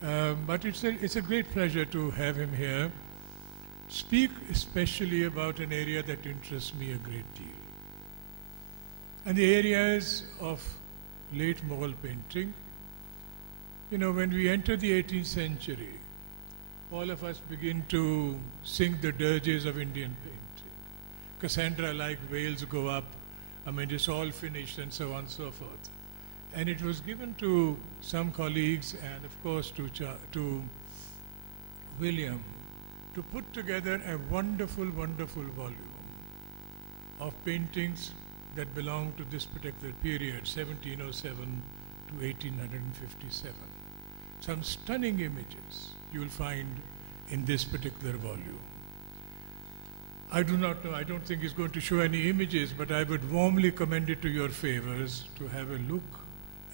But it's a great pleasure to have him here, speak especially about an area that interests me a great deal. And the area is of late Mughal painting. You know, when we enter the 18th century, all of us begin to sing the dirges of Indian painting. Cassandra-like veils go up. I mean, it's all finished and so on and so forth. And it was given to some colleagues and, of course, to William to put together a wonderful, wonderful volume of paintings that belong to this particular period, 1707 to 1857. Some stunning images you will find in this particular volume. I do not know, I don't think he's going to show any images, but I would warmly commend it to your favors to have a look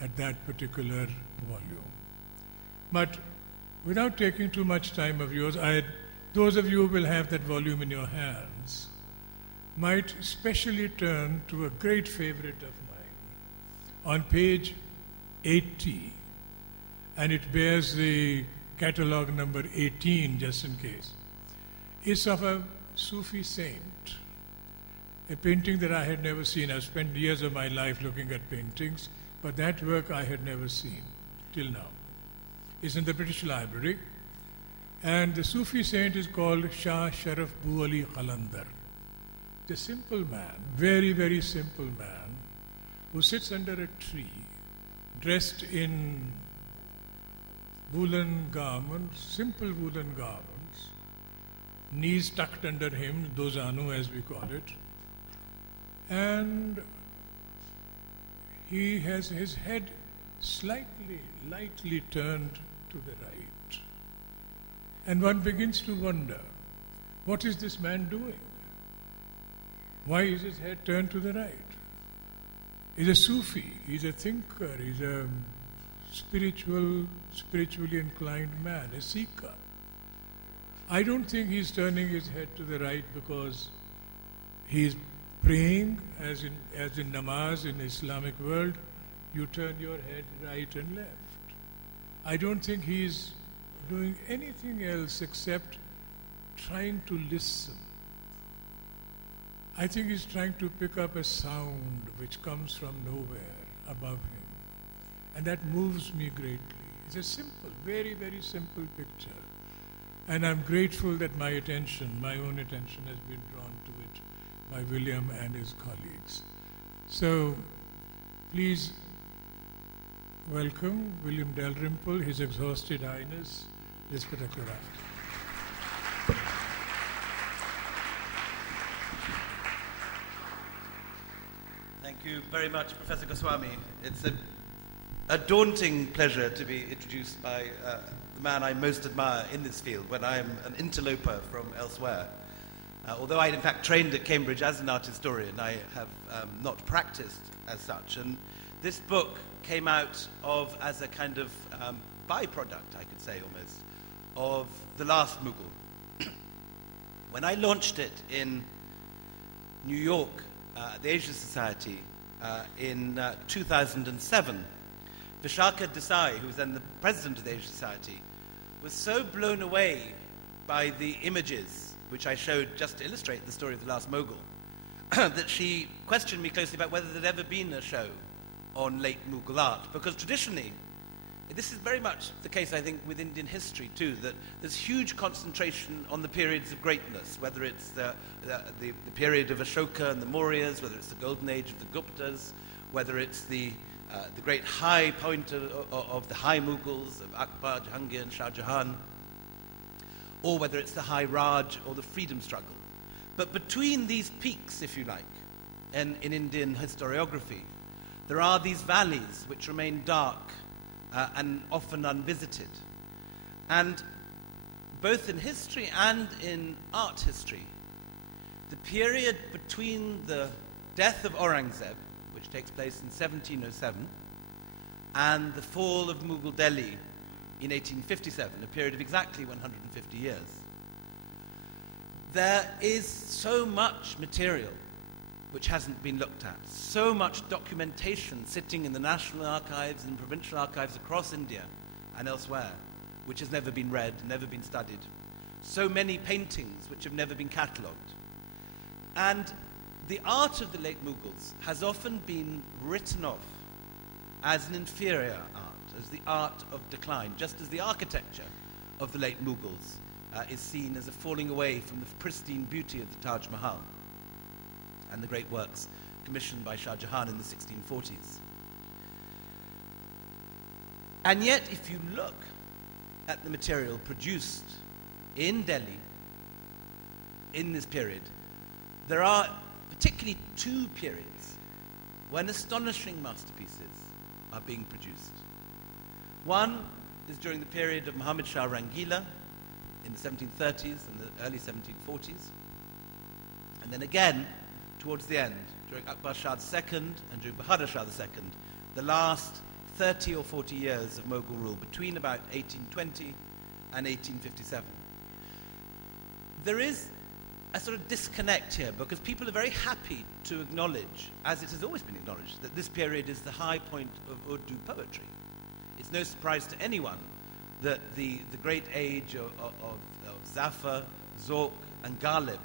at that particular volume. But without taking too much time of yours, those of you who will have that volume in your hands might specially turn to a great favorite of mine on page 80, and it bears the catalog number 18 just in case. It's of a Sufi saint, a painting that I had never seen. I've spent years of my life looking at paintings, but that work I had never seen till now. It's in the British Library, and the Sufi saint is called Shah Sharaf Bu Ali Qalandar. The simple man, very, very simple man, who sits under a tree, dressed in woolen garments, simple woolen garments, knees tucked under him, dozanu as we call it, and he has his head lightly turned to the right. And one begins to wonder, what is this man doing? Why is his head turned to the right? He's a Sufi, he's a thinker, he's a spiritually inclined man, a seeker. I don't think he's turning his head to the right because he's praying, as in namaz in the Islamic world, you turn your head right and left. I don't think he's doing anything else except trying to listen. I think he's trying to pick up a sound which comes from nowhere above him. And that moves me greatly. It's a simple, very, very simple picture. And I'm grateful that my own attention has been drawn to it by William and his colleagues. So please welcome William Dalrymple, His Exhausted Highness, this particular afternoon. Thank you very much, Professor Goswamy. It's a daunting pleasure to be introduced by the man I most admire in this field when I'm an interloper from elsewhere. Although I, in fact, trained at Cambridge as an art historian, I have not practiced as such. And this book came out as a kind of byproduct, I could say almost, of the last Mughal. When I launched it in New York at the Asia Society in 2007, Vishaka Desai, who was then the president of the Asia Society, was so blown away by the images which I showed just to illustrate the story of the last Mughal that she questioned me closely about whether there'd ever been a show on late Mughal art. Because traditionally, this is very much the case, I think, with Indian history too, that there's huge concentration on the periods of greatness, whether it's the period of Ashoka and the Mauryas, whether it's the golden age of the Guptas, whether it's the great high point of the high Mughals, of Akbar, Jahangir and Shah Jahan, or whether it's the high Raj or the freedom struggle. But between these peaks, if you like, in Indian historiography, there are these valleys which remain dark and often unvisited. And both in history and in art history, the period between the death of Aurangzeb, which takes place in 1707, and the fall of Mughal Delhi in 1857, a period of exactly 150 years, there is so much material which hasn't been looked at, so much documentation sitting in the national archives and provincial archives across India and elsewhere, which has never been read, never been studied. So many paintings which have never been catalogued. And the art of the late Mughals has often been written off as an inferior art, as the art of decline, just as the architecture of the late Mughals is seen as a falling away from the pristine beauty of the Taj Mahal and the great works commissioned by Shah Jahan in the 1640s. And yet, if you look at the material produced in Delhi in this period, there are particularly two periods when astonishing masterpieces are being produced. One is during the period of Muhammad Shah Rangila in the 1730s and the early 1740s. And then again, towards the end, during Akbar Shah II and during Bahadur Shah II, the last 30 or 40 years of Mughal rule, between about 1820 and 1857. There is a sort of disconnect here, because people are very happy to acknowledge, as it has always been acknowledged, that this period is the high point of Urdu poetry. It's no surprise to anyone that the great age of Zafar, Zawq, and Ghalib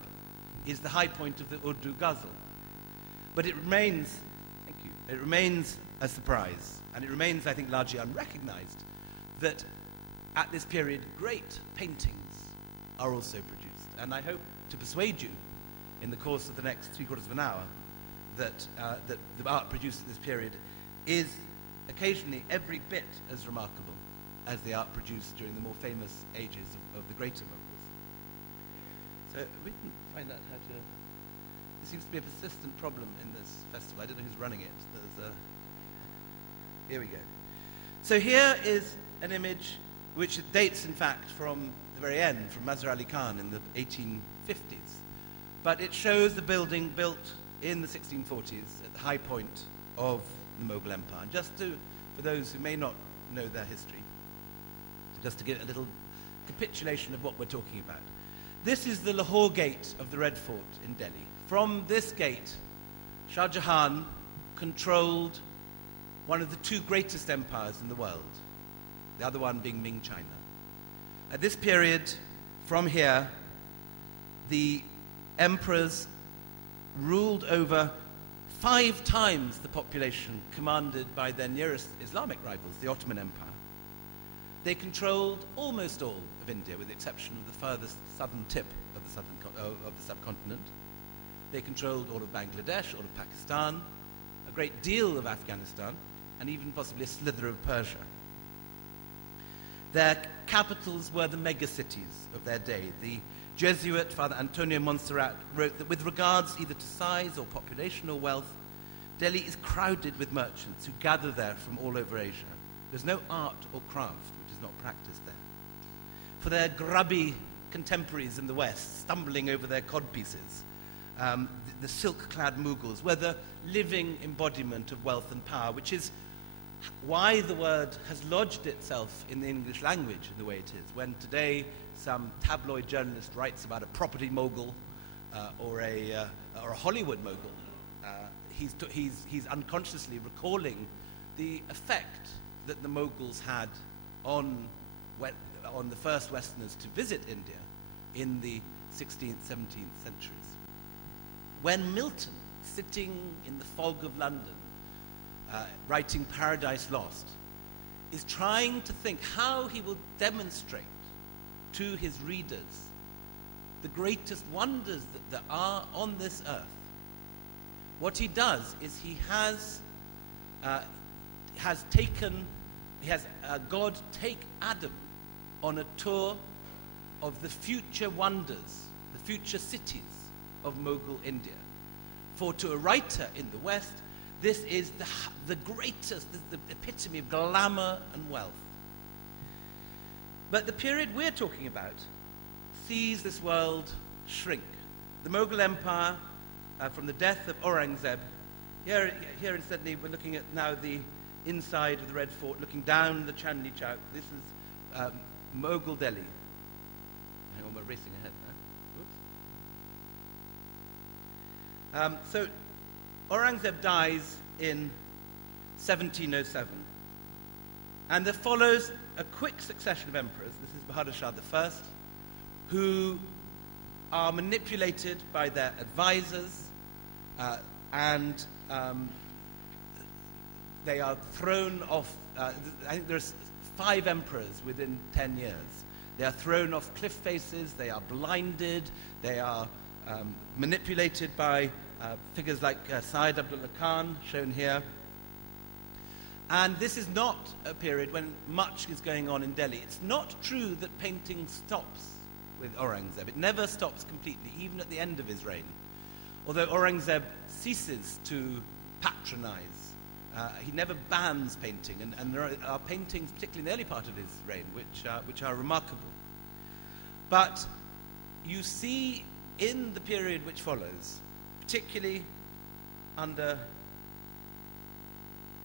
is the high point of the Urdu ghazal. But it remains, thank you, it remains a surprise, and it remains, I think, largely unrecognized, that at this period great paintings are also produced. And I hope to persuade you in the course of the next 3/4 of an hour that the art produced at this period is occasionally every bit as remarkable as the art produced during the more famous ages of the greater Mughals. So we can find out how to... There seems to be a persistent problem in this festival. I don't know who's running it. Here we go. So here is an image which dates, in fact, from the very end, from Mazhar Ali Khan in the 1850s. But it shows the building built in the 1640s at the high point of the Mughal Empire. And just for those who may not know their history, just to give a little capitulation of what we're talking about. This is the Lahore gate of the Red Fort in Delhi. From this gate, Shah Jahan controlled one of the two greatest empires in the world, the other one being Ming China. At this period, from here, the emperors ruled over 5 times the population commanded by their nearest Islamic rivals, the Ottoman Empire. They controlled almost all of India, with the exception of the furthest southern tip of the subcontinent. They controlled all of Bangladesh, all of Pakistan, a great deal of Afghanistan, and even possibly a slither of Persia. Their capitals were the megacities of their day. The Jesuit Father Antonio Montserrat wrote that with regards either to size or population or wealth, Delhi is crowded with merchants who gather there from all over Asia. There's no art or craft which is not practiced there. For their grubby contemporaries in the West, stumbling over their codpieces, the silk-clad Mughals were the living embodiment of wealth and power, which is why the word has lodged itself in the English language the way it is. When today some tabloid journalist writes about a property mogul or a Hollywood mogul, he's unconsciously recalling the effect that the Mughals had on the first Westerners to visit India in the 16th, 17th centuries. When Milton, sitting in the fog of London, writing Paradise Lost, is trying to think how he will demonstrate to his readers the greatest wonders that there are on this earth. What he does is he has God take Adam on a tour of the future wonders, the future cities of Mughal India. For to a writer in the West, this is the greatest, the epitome of glamour and wealth. But the period we're talking about sees this world shrink. The Mughal Empire, from the death of Aurangzeb, here in Sydney, we're looking at now the inside of the Red Fort, looking down the Chandni Chowk. This is Mughal Delhi. Hang on, we're racing ahead now. So Aurangzeb dies in 1707, And there follows a quick succession of emperors. This is Bahadur Shah I, who are manipulated by their advisors, and they are thrown off. I think there's 5 emperors within 10 years. They are thrown off cliff faces, they are blinded, they are manipulated by figures like Syed Abdullah Khan, shown here. And this is not a period when much is going on in Delhi. It's not true that painting stops with Aurangzeb. It never stops completely, even at the end of his reign. Although Aurangzeb ceases to patronize, he never bans painting, and there are paintings, particularly in the early part of his reign, which are remarkable. But you see in the period which follows, particularly under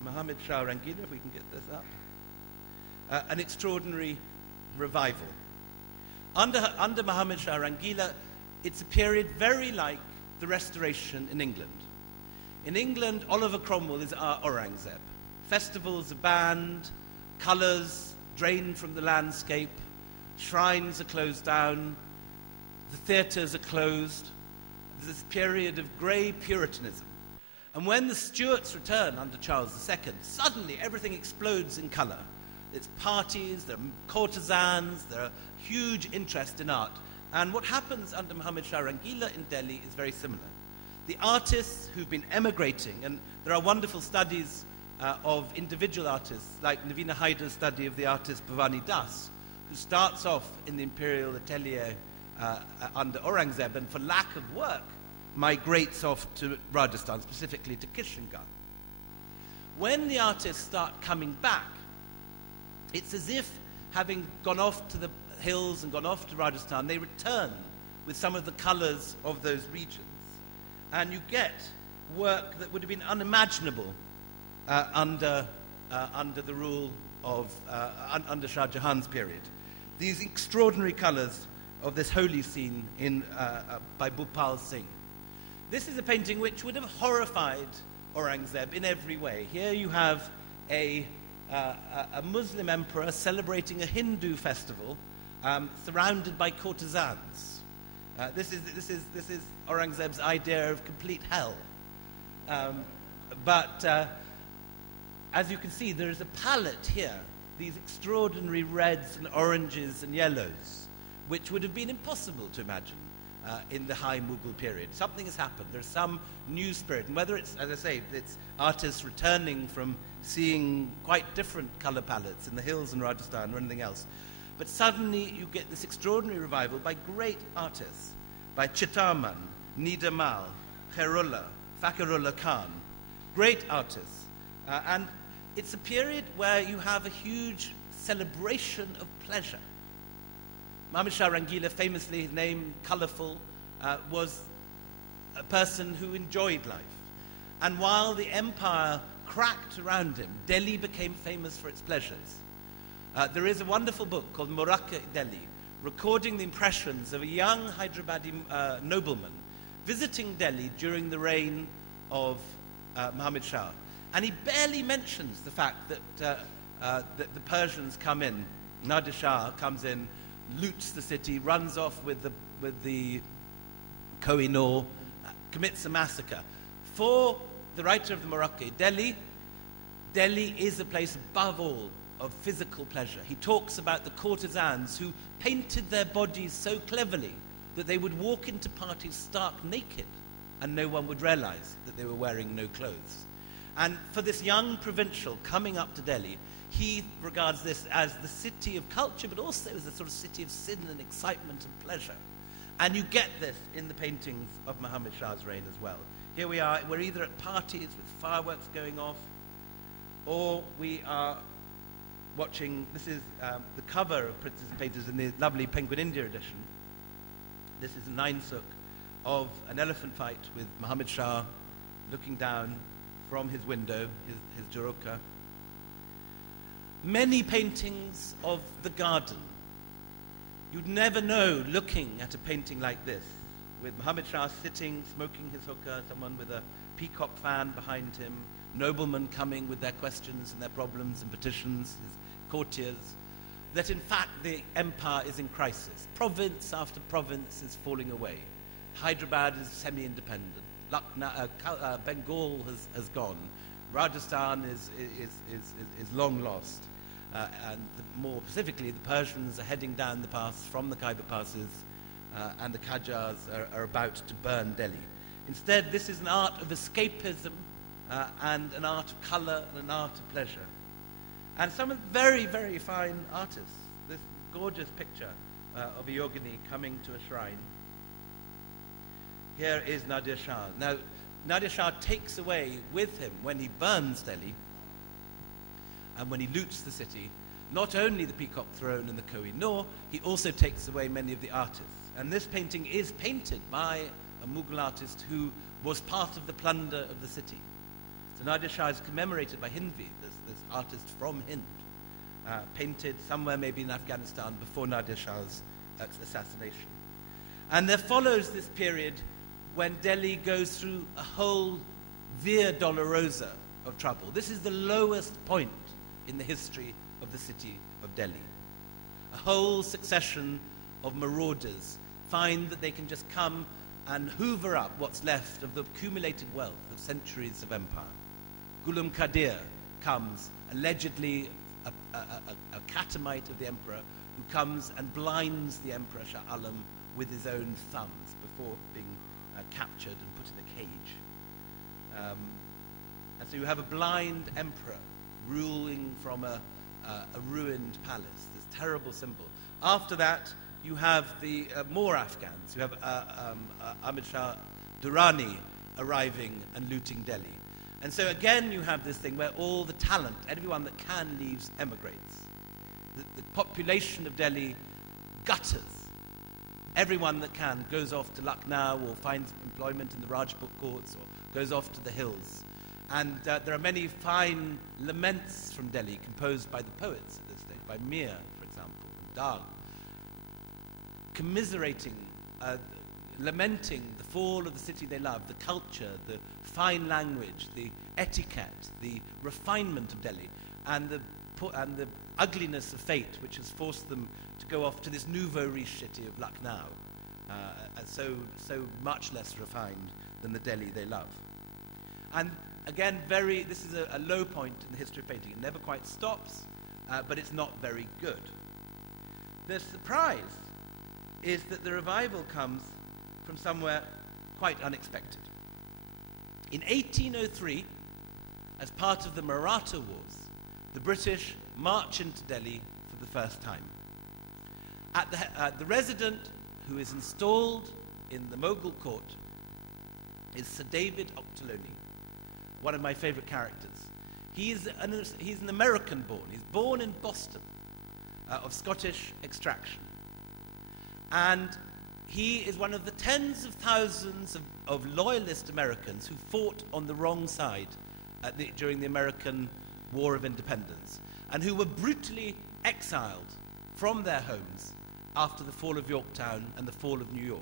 Muhammad Shah Rangila, if we can get this up, an extraordinary revival. Under Muhammad Shah Rangila, it's a period very like the Restoration in England. In England, Oliver Cromwell is our Aurangzeb. Festivals are banned, colours drain from the landscape, shrines are closed down, the theatres are closed. There's this period of grey Puritanism. And when the Stuarts return under Charles II, suddenly everything explodes in colour. It's parties, there are courtesans, there are huge interest in art. And what happens under Muhammad Shah Rangila in Delhi is very similar. The artists who've been emigrating, and there are wonderful studies of individual artists, like Navina Haider's study of the artist Bhavani Das, who starts off in the imperial atelier under Aurangzeb, and for lack of work, migrates off to Rajasthan, specifically to Kishangarh. When the artists start coming back, it's as if, having gone off to the hills and gone off to Rajasthan, they return with some of the colours of those regions. And you get work that would have been unimaginable under the rule of, under Shah Jahan's period. These extraordinary colours of this holy scene by Bhupal Singh. This is a painting which would have horrified Aurangzeb in every way. Here you have a Muslim emperor celebrating a Hindu festival surrounded by courtesans. This is Aurangzeb's idea of complete hell. But as you can see, there is a palette here, these extraordinary reds and oranges and yellows, which would have been impossible to imagine in the high Mughal period. Something has happened. There's some new spirit. And whether it's, as I say, it's artists returning from seeing quite different color palettes in the hills in Rajasthan or anything else. But suddenly you get this extraordinary revival by great artists, by Chittaman, Nida Mal, Khairullah, Fakirullah Khan, great artists. And it's a period where you have a huge celebration of pleasure. Muhammad Shah Rangila, famously, his name, colourful, was a person who enjoyed life. And while the empire cracked around him, Delhi became famous for its pleasures. There is a wonderful book called Muraka Delhi, recording the impressions of a young Hyderabadi nobleman visiting Delhi during the reign of Muhammad Shah. And he barely mentions the fact that the Persians come in. Nadir Shah comes in, loots the city, runs off with the Kohinoor, commits a massacre. For the writer of the Muraka, Delhi is a place above all of physical pleasure. He talks about the courtesans who painted their bodies so cleverly that they would walk into parties stark naked and no one would realize that they were wearing no clothes. And for this young provincial coming up to Delhi, he regards this as the city of culture, but also as a sort of city of sin and excitement and pleasure. And you get this in the paintings of Muhammad Shah's reign as well. Here we are, we're either at parties with fireworks going off, or we are watching, this is the cover of Princess Painters in the lovely Penguin India edition. This is a 9-suk of an elephant fight with Muhammad Shah looking down from his window, his Jaruka. Many paintings of the garden. You'd never know, looking at a painting like this, with Muhammad Shah sitting, smoking his hookah, someone with a peacock fan behind him, noblemen coming with their questions and their problems and petitions, his courtiers, that in fact the empire is in crisis. Province after province is falling away. Hyderabad is semi-independent. Bengal has gone. Rajasthan is long lost. And more specifically, the Persians are heading down the pass from the Khyber passes, and the Qajars are about to burn Delhi. Instead, this is an art of escapism and an art of colour and an art of pleasure. And some of the very, very fine artists. This gorgeous picture of a yogini coming to a shrine. Here is Nadir Shah. Now, Nadir Shah takes away with him, when he burns Delhi and when he loots the city, not only the Peacock Throne and the Koh-i-Noor, he also takes away many of the artists. And this painting is painted by a Mughal artist who was part of the plunder of the city. So Nadir Shah is commemorated by Hindvi, this artist from Hind, painted somewhere maybe in Afghanistan before Nadir Shah's assassination. And there follows this period when Delhi goes through a whole Via Dolorosa of trouble. This is the lowest point in the history of the city of Delhi. A whole succession of marauders find that they can just come and hoover up what's left of the accumulated wealth of centuries of empire. Ghulam Qadir comes, allegedly a catamite of the emperor, who comes and blinds the emperor Shah Alam with his own thumbs before being captured and put in a cage. And so you have a blind emperor ruling from a ruined palace, this terrible symbol. After that, you have the more Afghans. You have Ahmad Shah Durrani arriving and looting Delhi. And so again, you have this thing where all the talent, everyone that can leaves, emigrates. The population of Delhi gutters. Everyone that can goes off to Lucknow or finds employment in the Rajput courts or goes off to the hills. And there are many fine laments from Delhi composed by the poets at this stage, by Mir, for example, and Dagh, commiserating, lamenting the fall of the city they love, the culture, the fine language, the etiquette, the refinement of Delhi, and the ugliness of fate which has forced them to go off to this nouveau riche city of Lucknow, so much less refined than the Delhi they love. And again, this is a low point in the history of painting. It never quite stops, but it's not very good. The surprise is that the revival comes from somewhere quite unexpected. In 1803, as part of the Maratha Wars, the British march into Delhi for the first time. The resident who is installed in the Mughal court is Sir David Ochterlony, one of my favorite characters. He's an American born. He's born in Boston, of Scottish extraction. And he is one of the tens of thousands of loyalist Americans who fought on the wrong side during the American War of Independence, and who were brutally exiled from their homes after the fall of Yorktown and the fall of New York.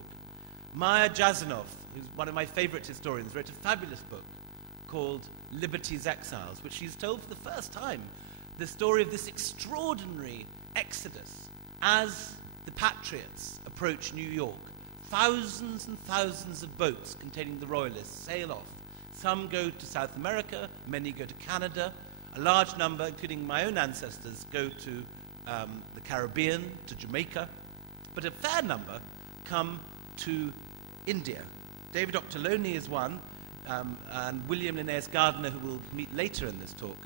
Maya Jasanoff, who's one of my favorite historians, wrote a fabulous book called Liberty's Exiles, which she's told for the first time the story of this extraordinary exodus as the Patriots approach New York. Thousands and thousands of boats containing the Royalists sail off. Some go to South America, many go to Canada. A large number, including my own ancestors, go to the Caribbean, to Jamaica. But a fair number come to India. David Ochterlony is one, and William Linnaeus Gardner, who we'll meet later in this talk,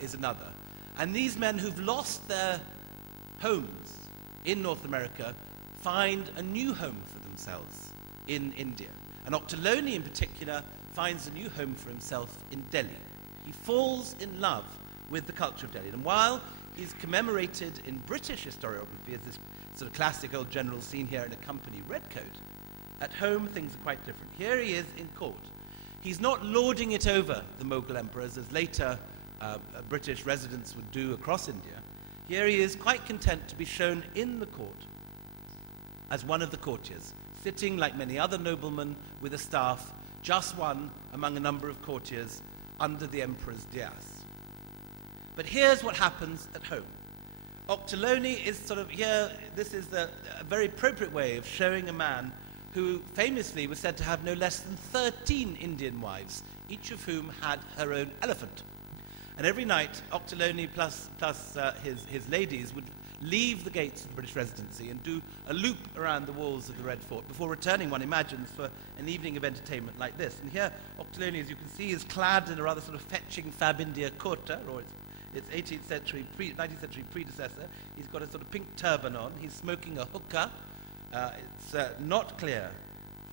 is another. And these men who've lost their homes in North America find a new home for themselves in India. And Ochterlony in particular finds a new home for himself in Delhi. He falls in love with the culture of Delhi. And while he's commemorated in British historiography as this sort of classic old general seen here in a company redcoat, at home things are quite different. Here he is in court. He's not lording it over the Mughal emperors as later British residents would do across India. Here he is quite content to be shown in the court as one of the courtiers, sitting like many other noblemen with a staff, just one among a number of courtiers under the emperor's dais. But here's what happens at home. Ochterlony is sort of here, this is a very appropriate way of showing a man who famously was said to have no less than 13 Indian wives, each of whom had her own elephant. And every night, Ochterlony plus his ladies would leave the gates of the British Residency and do a loop around the walls of the Red Fort before returning, one imagines, for an evening of entertainment like this. And here, Ochterlony, as you can see, is clad in a rather sort of fetching Fab India kurta, or its 19th century predecessor. He's got a sort of pink turban on. He's smoking a hookah. It's not clear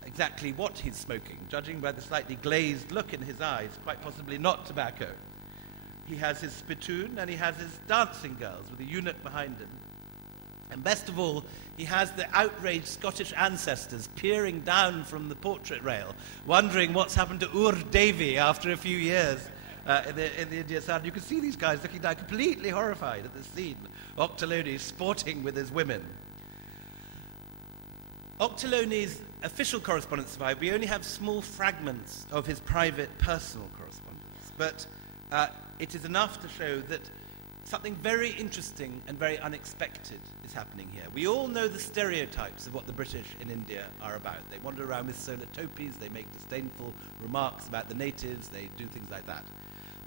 exactly what he's smoking, judging by the slightly glazed look in his eyes, quite possibly not tobacco. He has his spittoon and he has his dancing girls with a eunuch behind him. And best of all, he has the outraged Scottish ancestors peering down from the portrait rail, wondering what's happened to Ur Devi after a few years in the India Sun. You can see these guys looking down completely horrified at the scene. Ochterlony sporting with his women. Ochterlony's official correspondence survived. We only have small fragments of his private, personal correspondence. But it is enough to show that something very interesting and very unexpected is happening here. We all know the stereotypes of what the British in India are about. They wander around with solar topies, they make disdainful remarks about the natives, they do things like that.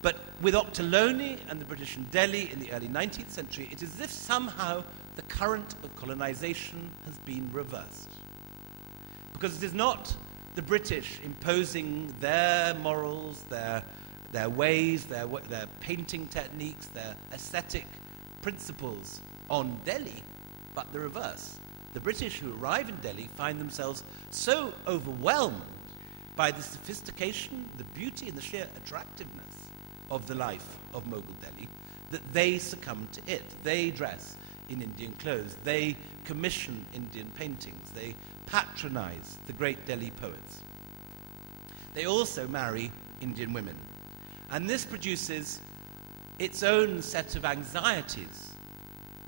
But with Ochterlony and the British in Delhi in the early 19th century, it is as if somehow the current of colonization has been reversed. Because it is not the British imposing their morals, their ways, their painting techniques, their aesthetic principles on Delhi, but the reverse. The British who arrive in Delhi find themselves so overwhelmed by the sophistication, the beauty, and the sheer attractiveness of the life of Mughal Delhi that they succumb to it. They dress in Indian clothes. They commission Indian paintings. They patronize the great Delhi poets. They also marry Indian women. And this produces its own set of anxieties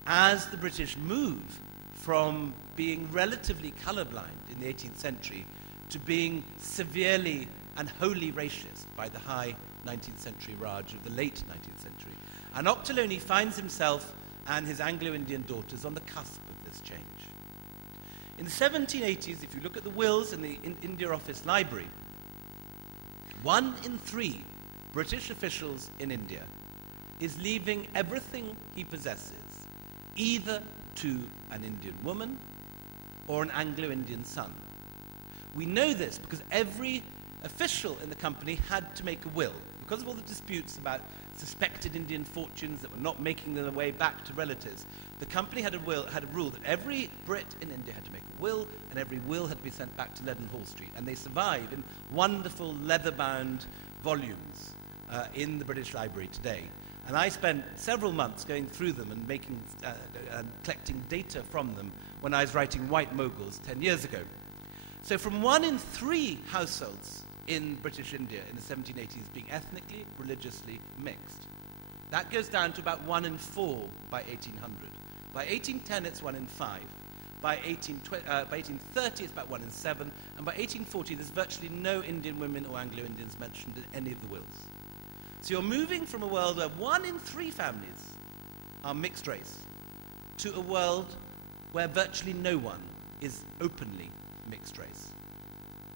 as the British move from being relatively colorblind in the 18th century to being severely and wholly racist by the high 19th century Raj of the late 19th century. And Ochterlony finds himself and his Anglo-Indian daughters on the cusp of this change. In the 1780s, if you look at the wills in the India Office Library, 1 in 3 British officials in India is leaving everything he possesses either to an Indian woman or an Anglo-Indian son. We know this because every official in the company had to make a will. Because of all the disputes about suspected Indian fortunes that were not making their way back to relatives, the company had a rule that every Brit in India had to make a will, and every will had to be sent back to Leadenhall Street. And they survive in wonderful leather-bound volumes in the British Library today. And I spent several months going through them and collecting data from them when I was writing White Moguls 10 years ago. So from 1 in 3 households in British India in the 1780s being ethnically, religiously mixed, that goes down to about 1 in 4 by 1800. By 1810, it's 1 in 5. By 1830, it's about 1 in 7. And by 1840, there's virtually no Indian women or Anglo-Indians mentioned in any of the wills. So you're moving from a world where 1 in 3 families are mixed race to a world where virtually no one is openly mixed race.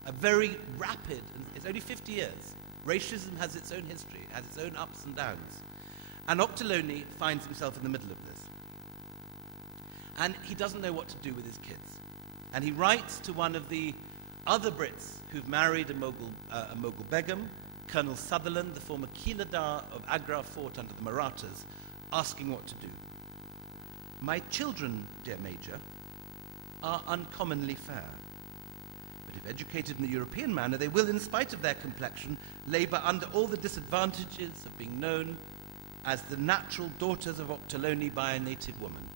A very rapid, and it's only 50 years. Racism has its own history, it has its own ups and downs. And Ochterlony finds himself in the middle of this. And he doesn't know what to do with his kids. And he writes to one of the other Brits who've married a Mughal Begum, Colonel Sutherland, the former Keeladar of Agra Fort under the Marathas, asking what to do. My children, dear Major, are uncommonly fair. But if educated in the European manner, they will, in spite of their complexion, labour under all the disadvantages of being known as the natural daughters of Ochterlony by a native woman.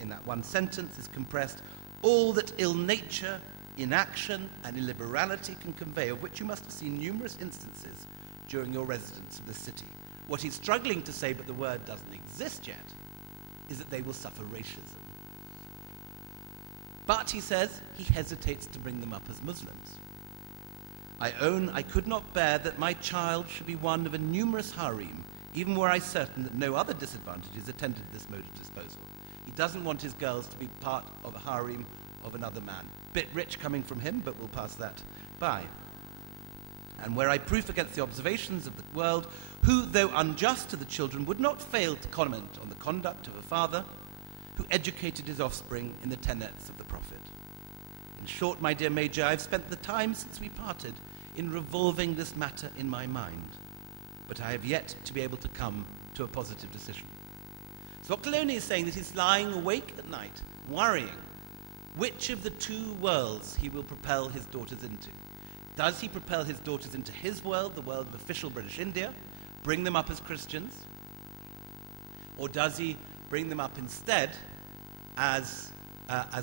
In that one sentence is compressed all that ill nature, inaction, and illiberality can convey, of which you must have seen numerous instances during your residence in the city. What he's struggling to say, but the word doesn't exist yet, is that they will suffer racism. But, he says, he hesitates to bring them up as Muslims. I own I could not bear that my child should be one of a numerous harem, even were I certain that no other disadvantages attended this mode of disposal. He doesn't want his girls to be part of a harem of another man. Bit rich coming from him, but we'll pass that by. And were I proof against the observations of the world, who, though unjust to the children, would not fail to comment on the conduct of a father who educated his offspring in the tenets of the Prophet. In short, my dear Major, I have spent the time since we parted in revolving this matter in my mind, but I have yet to be able to come to a positive decision. So Octoloni is saying that he's lying awake at night, worrying which of the two worlds he will propel his daughters into. Does he propel his daughters into his world, the world of official British India, bring them up as Christians? Or does he bring them up instead as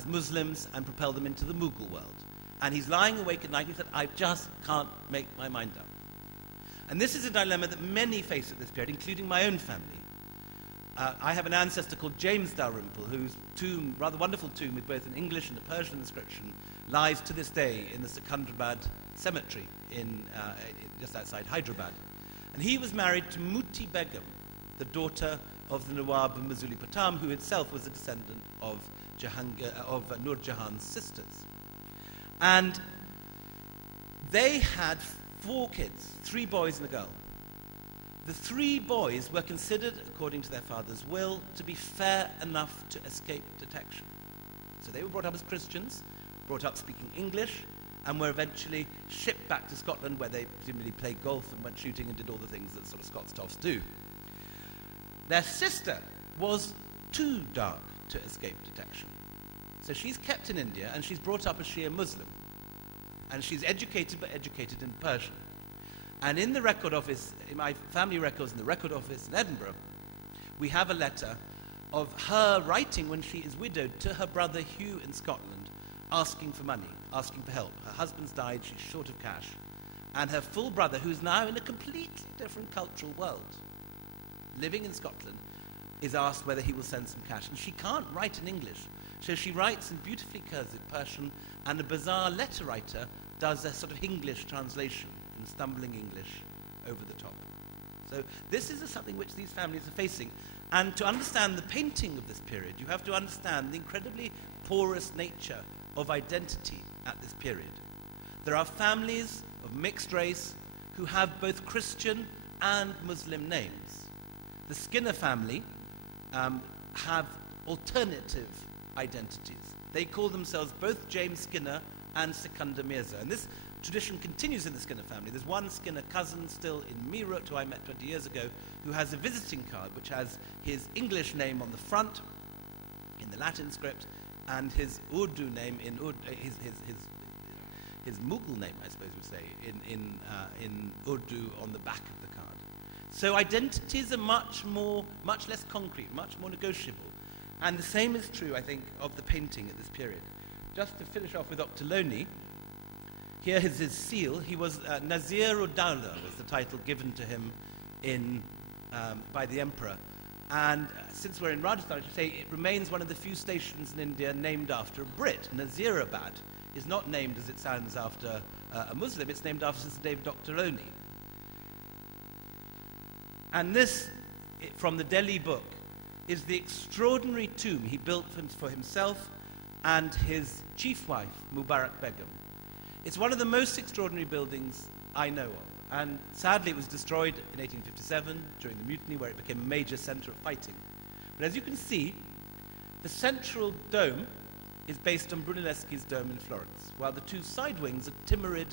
Muslims and propel them into the Mughal world? And he's lying awake at night. He said, I just can't make my mind up. And this is a dilemma that many face at this period, including my own family. I have an ancestor called James Dalrymple, whose tomb, rather wonderful tomb with both an English and a Persian inscription, lies to this day in the Secunderabad cemetery just outside Hyderabad. And he was married to Muti Begum, the daughter of the Nawab of Masulipatam, who itself was a descendant of Nur Jahan's sisters. And they had 4 kids, 3 boys and a girl. The 3 boys were considered, according to their father's will, to be fair enough to escape detection. So they were brought up as Christians, brought up speaking English, and were eventually shipped back to Scotland, where they presumably played golf and went shooting and did all the things that sort of Scots toffs do. Their sister was too dark to escape detection. So she's kept in India, and she's brought up a Shia Muslim. And she's educated, but educated in Persian. And in the record office, in my family records in the record office in Edinburgh, we have a letter of her writing when she is widowed to her brother Hugh in Scotland, asking for money, asking for help. Her husband's died, she's short of cash. And her full brother, who's now in a completely different cultural world, living in Scotland, is asked whether he will send some cash. And she can't write in English, so she writes in beautifully cursive Persian, and a bizarre letter writer does a sort of English translation in stumbling English over the top. So this is something which these families are facing. And to understand the painting of this period, you have to understand the incredibly porous nature of identity at this period. There are families of mixed race who have both Christian and Muslim names. The Skinner family have alternative identities. They call themselves both James Skinner and Sikandar Mirza. And this tradition continues in the Skinner family. There's one Skinner cousin still in Meerut, who I met 20 years ago, who has a visiting card which has his English name on the front in the Latin script and his Urdu name in his Mughal name, I suppose we'd say, in Urdu on the back of the card. So identities are much less concrete, much more negotiable. And the same is true, I think, of the painting at this period. Just to finish off with Octoloni, here is his seal. He was Nazir-ud-Dawla was the title given to him by the emperor. And since we're in Rajasthan, I should say it remains one of the few stations in India named after a Brit. Nazirabad is not named as it sounds after a Muslim. It's named after Sir David Octoloni. And this, from the Delhi book, is the extraordinary tomb he built for himself and his chief wife, Mubarak Begum. It's one of the most extraordinary buildings I know of. And sadly, it was destroyed in 1857 during the mutiny, where it became a major center of fighting. But as you can see, the central dome is based on Brunelleschi's dome in Florence, while the 2 side wings are timid,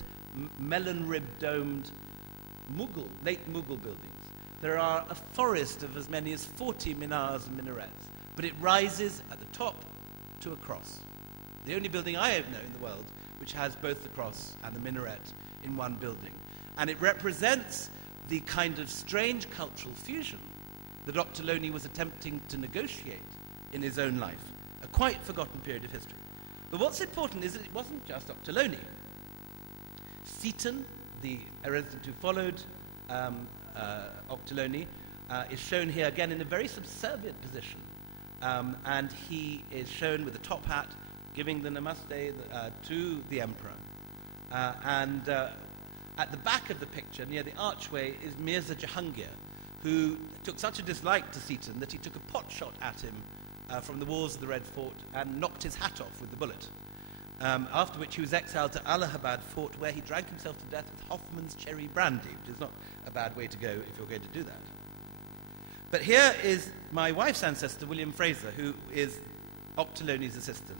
melon-ribbed domed late Mughal buildings. There are a forest of as many as 40 minars and minarets, but it rises at the top to a cross. The only building I know in the world which has both the cross and the minaret in one building. And it represents the kind of strange cultural fusion that Octoloni was attempting to negotiate in his own life, a quite forgotten period of history. But what's important is that it wasn't just Octoloni. Seaton, the resident who followed Octoloni, is shown here again in a very subservient position. And he is shown with a top hat, giving the namaste to the emperor. At the back of the picture, near the archway, is Mirza Jahangir, who took such a dislike to Seaton that he took a pot shot at him from the walls of the Red Fort and knocked his hat off with the bullet. After which he was exiled to Allahabad Fort, where he drank himself to death with Hoffman's cherry brandy, which is not a bad way to go if you're going to do that. But here is my wife's ancestor, William Fraser, who is Ochterlony's assistant.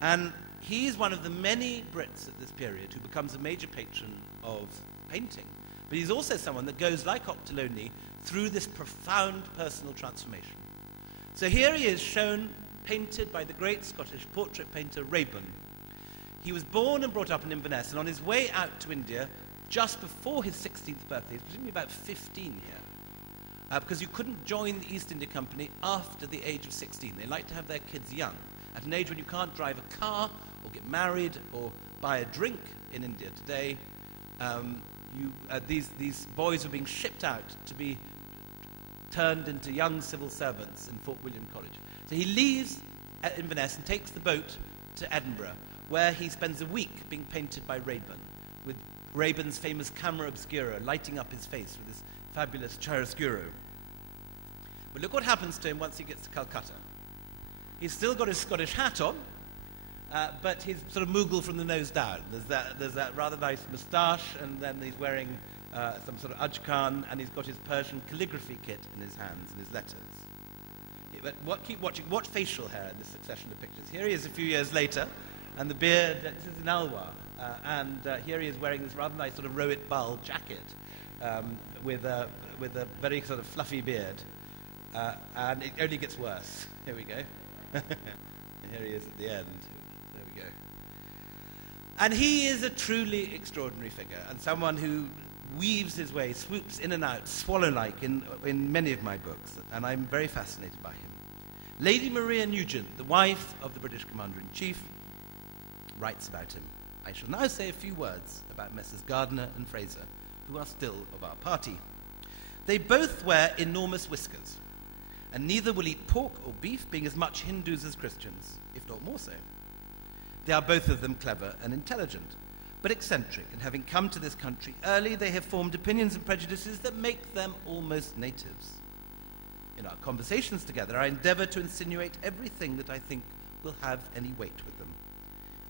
And he's one of the many Brits at this period who becomes a major patron of painting. But he's also someone that goes, like Ochterlony, through this profound personal transformation. So here he is shown, painted by the great Scottish portrait painter Raeburn. He was born and brought up in Inverness, and on his way out to India, just before his 16th birthday, he was presumably about 15 here, because you couldn't join the East India Company after the age of 16. They like to have their kids young, at an age when you can't drive a car, or get married, or buy a drink in India today. These boys were being shipped out to be turned into young civil servants in Fort William College. So he leaves Inverness and takes the boat to Edinburgh, where he spends a week being painted by Raeburn, with Raeburn's famous camera obscura lighting up his face with this fabulous chiaroscuro. But look what happens to him once he gets to Calcutta. He's still got his Scottish hat on, but he's sort of Mughal from the nose down. There's that rather nice moustache, and then he's wearing some sort of ajkan, and he's got his Persian calligraphy kit in his hands and his letters. But keep watching. Watch facial hair in this succession of pictures. Here he is a few years later, and the beard, this is in Alwar, and here he is wearing this rather nice sort of Rohit Bal jacket with a very sort of fluffy beard, and it only gets worse. Here we go. Here he is at the end. There we go. And he is a truly extraordinary figure, and someone who weaves his way, swoops in and out, swallow-like in many of my books, and I'm very fascinated by him. Lady Maria Nugent, the wife of the British Commander-in-Chief, writes about him. I shall now say a few words about Messrs. Gardner and Fraser, who are still of our party. They both wear enormous whiskers, and neither will eat pork or beef, being as much Hindus as Christians, if not more so. They are both of them clever and intelligent, but eccentric, and having come to this country early, they have formed opinions and prejudices that make them almost natives. In our conversations together, I endeavour to insinuate everything that I think will have any weight with them.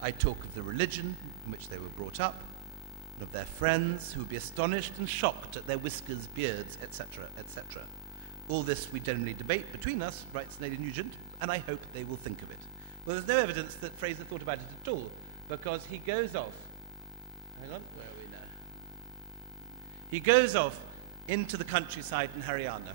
I talk of the religion in which they were brought up, and of their friends who would be astonished and shocked at their whiskers, beards, etc., etc. All this we generally debate between us, writes Lady Nugent, and I hope they will think of it. Well, there's no evidence that Fraser thought about it at all, because he goes off. Hang on, where are we now? He goes off into the countryside in Haryana,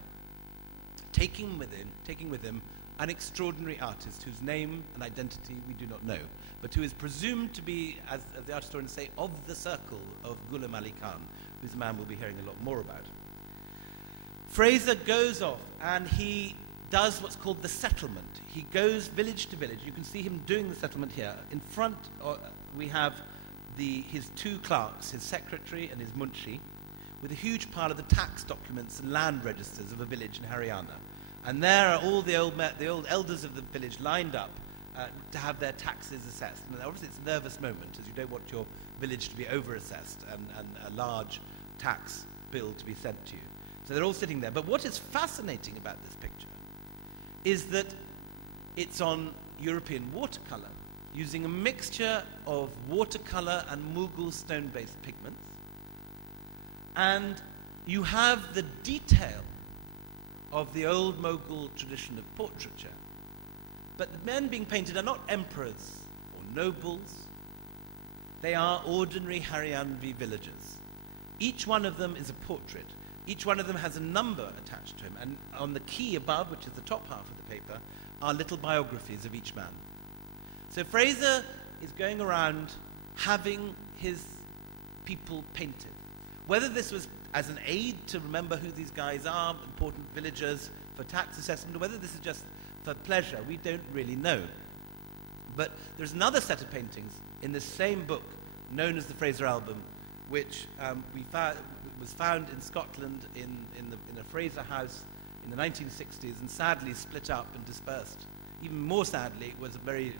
taking with him an extraordinary artist whose name and identity we do not know, but who is presumed to be, as the art historians say, of the circle of Ghulam Ali Khan, who's a man we'll be hearing a lot more about. Fraser goes off and he does what's called the settlement. He goes village to village. You can see him doing the settlement here. In front we have his two clerks, his secretary and his munshi, with a huge pile of the tax documents and land registers of a village in Haryana. And there are all the old elders of the village lined up to have their taxes assessed. And obviously it's a nervous moment, as you don't want your village to be over-assessed and a large tax bill to be sent to you. So they're all sitting there. But what is fascinating about this picture is that it's on European watercolor, using a mixture of watercolor and Mughal stone-based pigments. And you have the detail of the old Mughal tradition of portraiture. But the men being painted are not emperors or nobles. They are ordinary Haryanvi villagers. Each one of them is a portrait. Each one of them has a number attached to him. And on the key above, which is the top half of the paper, are little biographies of each man. So Fraser is going around having his people painted. Whether this was as an aid to remember who these guys are, important villagers for tax assessment, or whether this is just for pleasure, we don't really know. But there's another set of paintings in the same book, known as the Fraser Album, which was found in Scotland in a Fraser house in the 1960s, and sadly split up and dispersed. Even more sadly, it was very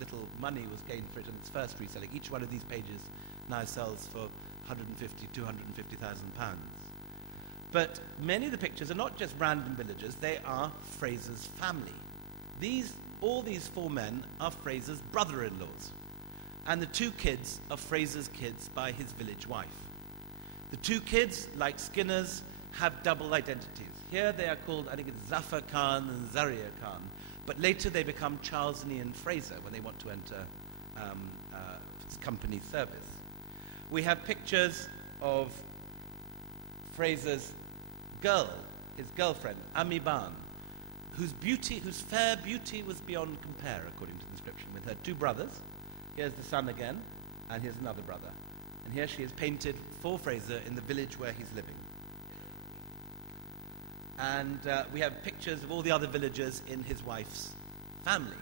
little money was gained for it in its first reselling. Each one of these pages now sells for 150,000, 250,000 pounds. But many of the pictures are not just random villagers, they are Fraser's family. All these 4 men are Fraser's brother-in-laws. And the 2 kids are Fraser's kids by his village wife. The 2 kids, like Skinner's, have double identities. Here they are called, I think it's Zafar Khan and Zaria Khan. But later they become Charles and Ian Fraser when they want to enter company service. We have pictures of Fraser's girl, his girlfriend, Ami Ban, whose fair beauty was beyond compare, according to the inscription, with her 2 brothers. Here's the son again, and here's another brother. And here she is painted for Fraser in the village where he's living. And we have pictures of all the other villagers in his wife's family.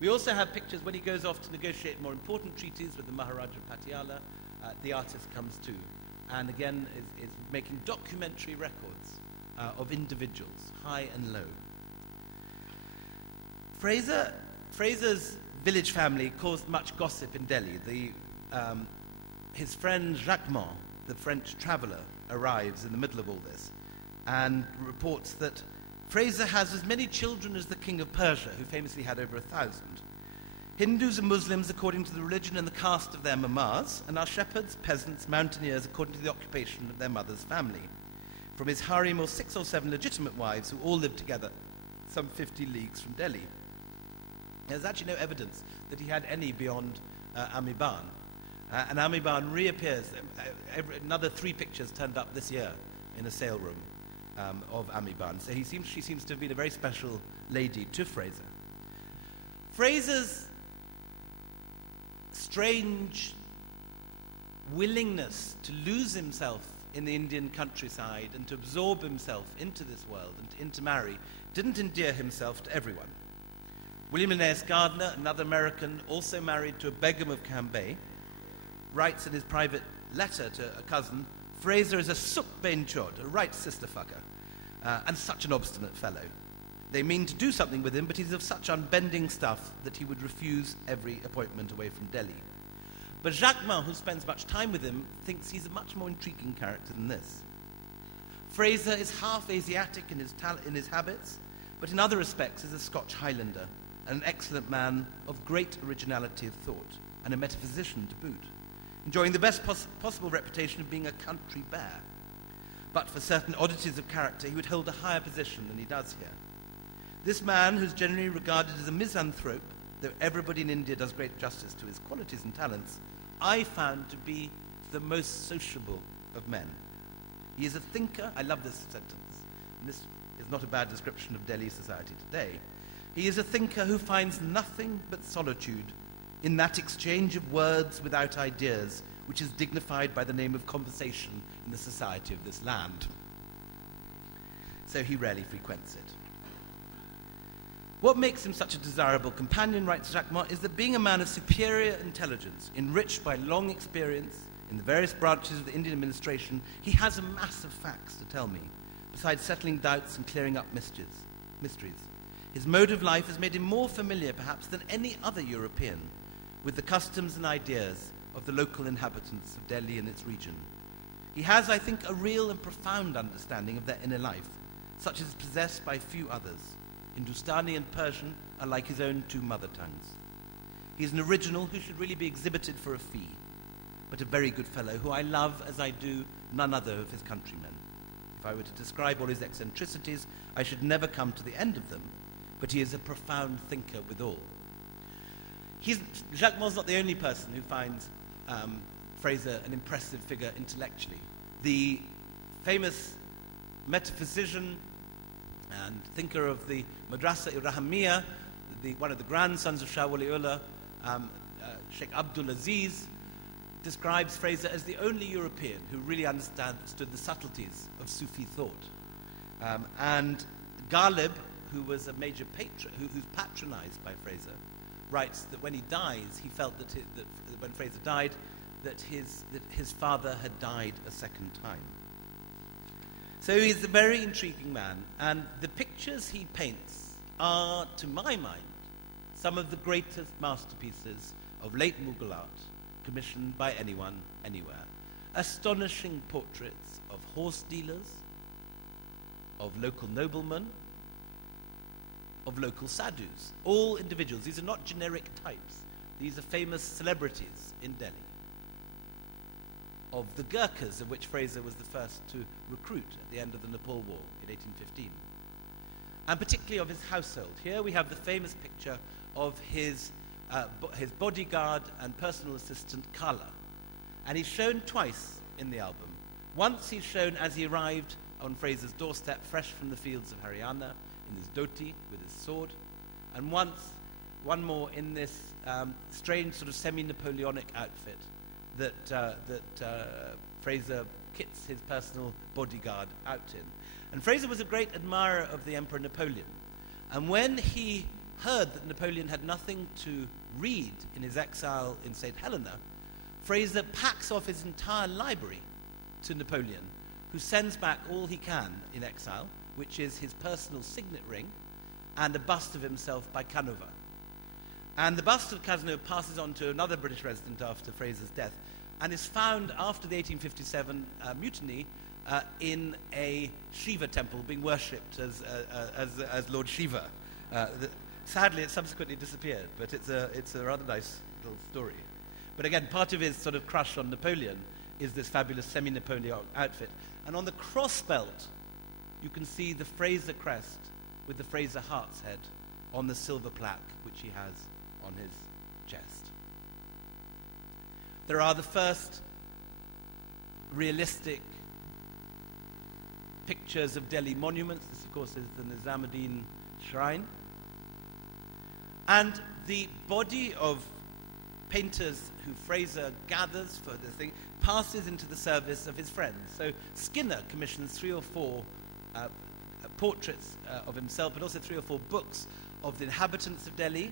We also have pictures when he goes off to negotiate more important treaties with the Maharaja of Patiala. The artist comes too, and again is making documentary records of individuals, high and low. Fraser's village family caused much gossip in Delhi. His friend Jacquemont, the French traveller, arrives in the middle of all this and reports that Fraser has as many children as the king of Persia, who famously had over 1,000. Hindus and Muslims according to the religion and the caste of their mammas, and are shepherds, peasants, mountaineers according to the occupation of their mother's family. From his harem or 6 or 7 legitimate wives who all lived together some 50 leagues from Delhi. There's actually no evidence that he had any beyond Ami Ban. And Ami Ban reappears. Another 3 pictures turned up this year in a sale room of Ami Ban. So she seems to have been a very special lady to Fraser. Fraser's strange willingness to lose himself in the Indian countryside and to absorb himself into this world and to intermarry didn't endear himself to everyone. William Aeneas Gardner, another American, also married to a Begum of Cambay, writes in his private letter to a cousin, Fraser is a suk ben chod, a right sister fucker, and such an obstinate fellow. They mean to do something with him, but he's of such unbending stuff that he would refuse every appointment away from Delhi. But Jacquemont, who spends much time with him, thinks he's a much more intriguing character than this. Fraser is half Asiatic in his habits, but in other respects is a Scotch Highlander, and an excellent man of great originality of thought, and a metaphysician to boot, enjoying the best possible reputation of being a country bear. But for certain oddities of character, he would hold a higher position than he does here. This man, who's generally regarded as a misanthrope, though everybody in India does great justice to his qualities and talents, I found to be the most sociable of men. He is a thinker. I love this sentence. And this is not a bad description of Delhi society today. He is a thinker who finds nothing but solitude in that exchange of words without ideas, which is dignified by the name of conversation in the society of this land. So he rarely frequents it. What makes him such a desirable companion, writes Jacquemont, is that being a man of superior intelligence, enriched by long experience in the various branches of the Indian administration, he has a mass of facts to tell me, besides settling doubts and clearing up mysteries. His mode of life has made him more familiar, perhaps, than any other European with the customs and ideas of the local inhabitants of Delhi and its region. He has, I think, a real and profound understanding of their inner life, such as is possessed by few others. Hindustani and Persian are like his own 2 mother tongues. He's an original who should really be exhibited for a fee, but a very good fellow who I love as I do none other of his countrymen. If I were to describe all his eccentricities, I should never come to the end of them, but he is a profound thinker withal. Jacquemont's not the only person who finds Fraser an impressive figure intellectually. The famous metaphysician and thinker of the Madrasa-e-Rahmiya, one of the grandsons of Shah Waliullah, Sheikh Abdul Aziz, describes Fraser as the only European who really understood the subtleties of Sufi thought. And Ghalib, who was a major patron, who's patronized by Fraser, writes that when he dies, he felt that when Fraser died, that his father had died a second time. So he's a very intriguing man, and the pictures he paints are, to my mind, some of the greatest masterpieces of late Mughal art, commissioned by anyone, anywhere. Astonishing portraits of horse dealers, of local noblemen, of local sadhus, all individuals. These are not generic types. These are famous celebrities in Delhi. Of the Gurkhas, of which Fraser was the first to recruit at the end of the Nepal War in 1815. And particularly of his household. Here we have the famous picture of his bodyguard and personal assistant, Kala. And he's shown twice in the album. Once he's shown as he arrived on Fraser's doorstep, fresh from the fields of Haryana, in his dhoti with his sword. And one more in this strange sort of semi-Napoleonic outfit that Fraser kits his personal bodyguard out in. And Fraser was a great admirer of the Emperor Napoleon. And when he heard that Napoleon had nothing to read in his exile in St. Helena, Fraser packs off his entire library to Napoleon, who sends back all he can in exile, which is his personal signet ring and a bust of himself by Canova. And the bust of Cazenove passes on to another British resident after Fraser's death and is found after the 1857 mutiny in a Shiva temple being worshipped as Lord Shiva. Sadly, it subsequently disappeared, but it's a rather nice little story. But again, part of his sort of crush on Napoleon is this fabulous semi-Napoleonic outfit. And on the crossbelt, you can see the Fraser crest with the Fraser heart's head on the silver plaque which he has on his chest. There are the first realistic pictures of Delhi monuments. This, of course, is the Nizamuddin Shrine. And the body of painters who Fraser gathers for this thing passes into the service of his friends. So Skinner commissions 3 or 4 portraits of himself, but also 3 or 4 books of the inhabitants of Delhi,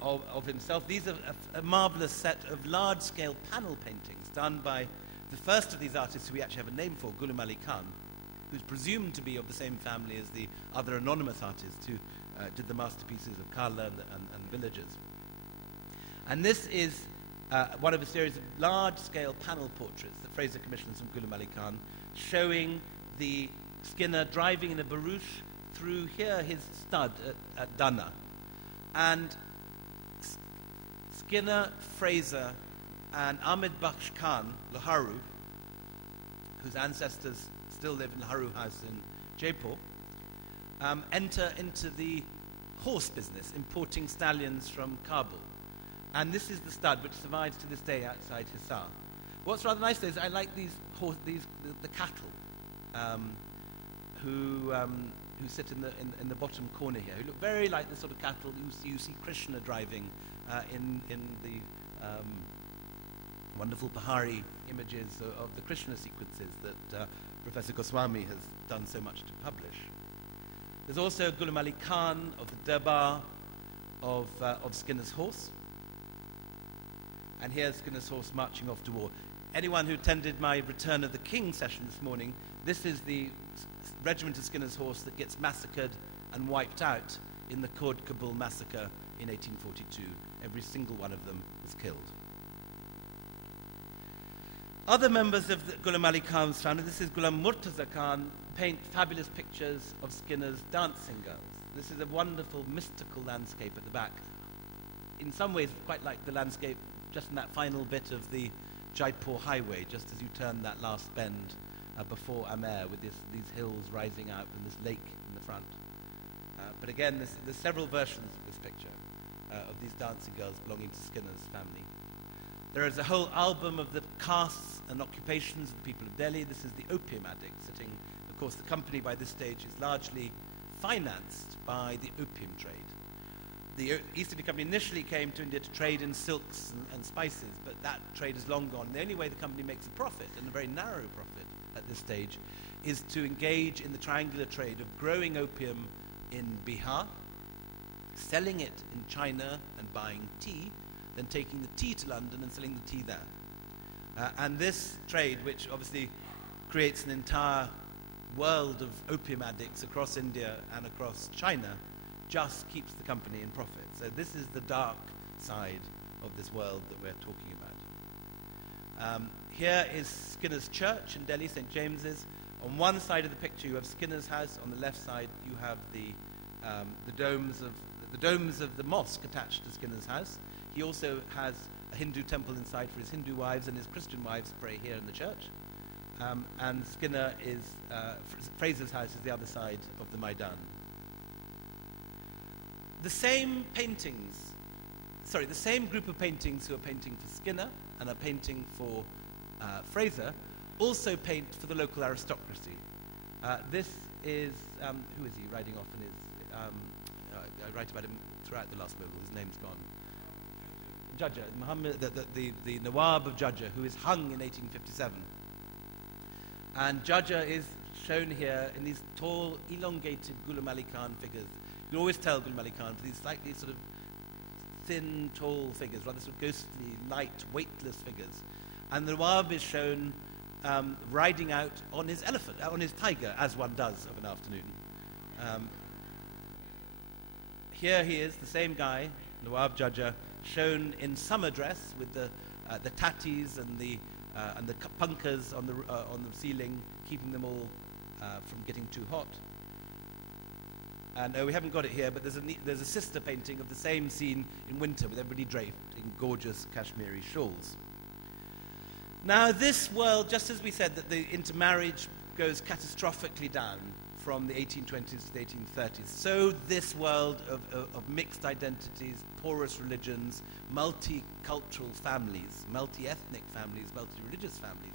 of himself. These are a marvelous set of large-scale panel paintings done by the first of these artists, who we actually have a name for, Ghulam Ali Khan, who's presumed to be of the same family as the other anonymous artists who did the masterpieces of Kala and Villagers. And this is one of a series of large-scale panel portraits that Fraser commissions from Ghulam Ali Khan, showing the Skinner driving in a barouche through here his stud at Dana. And Skinner, Fraser, and Ahmed Bakhsh Khan, Laharu, whose ancestors still live in Laharu House in Jaipur, enter into the horse business, importing stallions from Kabul. And this is the stud which survives to this day outside Hisar. What's rather nice though is I like the cattle who sit in the bottom corner here, who look very like the sort of cattle you see Krishna driving in the wonderful Pahari images of the Krishna sequences that Professor Goswamy has done so much to publish. There's also Ghulam Ali Khan of the Durbar of Skinner's horse. And here's Skinner's horse marching off to war. Anyone who attended my Return of the King session this morning, this is the regiment of Skinner's horse that gets massacred and wiped out in the Kod Kabul massacre in 1842. Every single one of them was killed. Other members of the Ghulam Ali Khan's family, this is Ghulam Murtaza Khan, paint fabulous pictures of Skinner's dancing girls. This is a wonderful mystical landscape at the back. In some ways, quite like the landscape just in that final bit of the Jaipur highway, just as you turn that last bend before Amer, with these hills rising out and this lake in the front. But again, there's several versions of this picture of these dancing girls belonging to Skinner's family. There is a whole album of the castes and occupations of the people of Delhi. This is the opium addict sitting. Of course, the company by this stage is largely financed by the opium trade. The East India Company initially came to India to trade in silks and spices, but that trade is long gone. The only way the company makes a profit, and a very narrow profit at this stage, is to engage in the triangular trade of growing opium in Bihar, selling it in China and buying tea, then taking the tea to London and selling the tea there. And this trade, which obviously creates an entire world of opium addicts across India and across China, just keeps the company in profit. So this is the dark side of this world that we're talking about. Here is Skinner's Church in Delhi, St. James's. On one side of the picture you have Skinner's house. On the left side you have the domes of the mosque attached to Skinner's house. He also has a Hindu temple inside for his Hindu wives, and his Christian wives pray here in the church. And Fraser's house is the other side of the Maidan. The same group of paintings who are painting for Skinner and are painting for Fraser also paint for the local aristocracy. This is, who is he riding off in his, I write about him throughout the last Mughal, his name's gone. Judger, Muhammad, the Nawab of Judger, who is hung in 1857. And Judger is shown here in these tall, elongated Ghulam Ali Khan figures. You always tell Ghulam Ali Khan for these slightly sort of thin, tall figures, rather sort of ghostly, light, weightless figures. And the Nawab is shown riding out on his elephant, on his tiger, as one does of an afternoon. Here he is, the same guy, Nawab Judger, shown in summer dress with the tatties and the punkas on the ceiling, keeping them all from getting too hot. And we haven't got it here, but there's a sister painting of the same scene in winter with everybody draped in gorgeous Kashmiri shawls. Now this world, just as we said that the intermarriage goes catastrophically down from the 1820s to the 1830s, so this world of mixed identities, porous religions, multicultural families, multi-ethnic families, multi-religious families,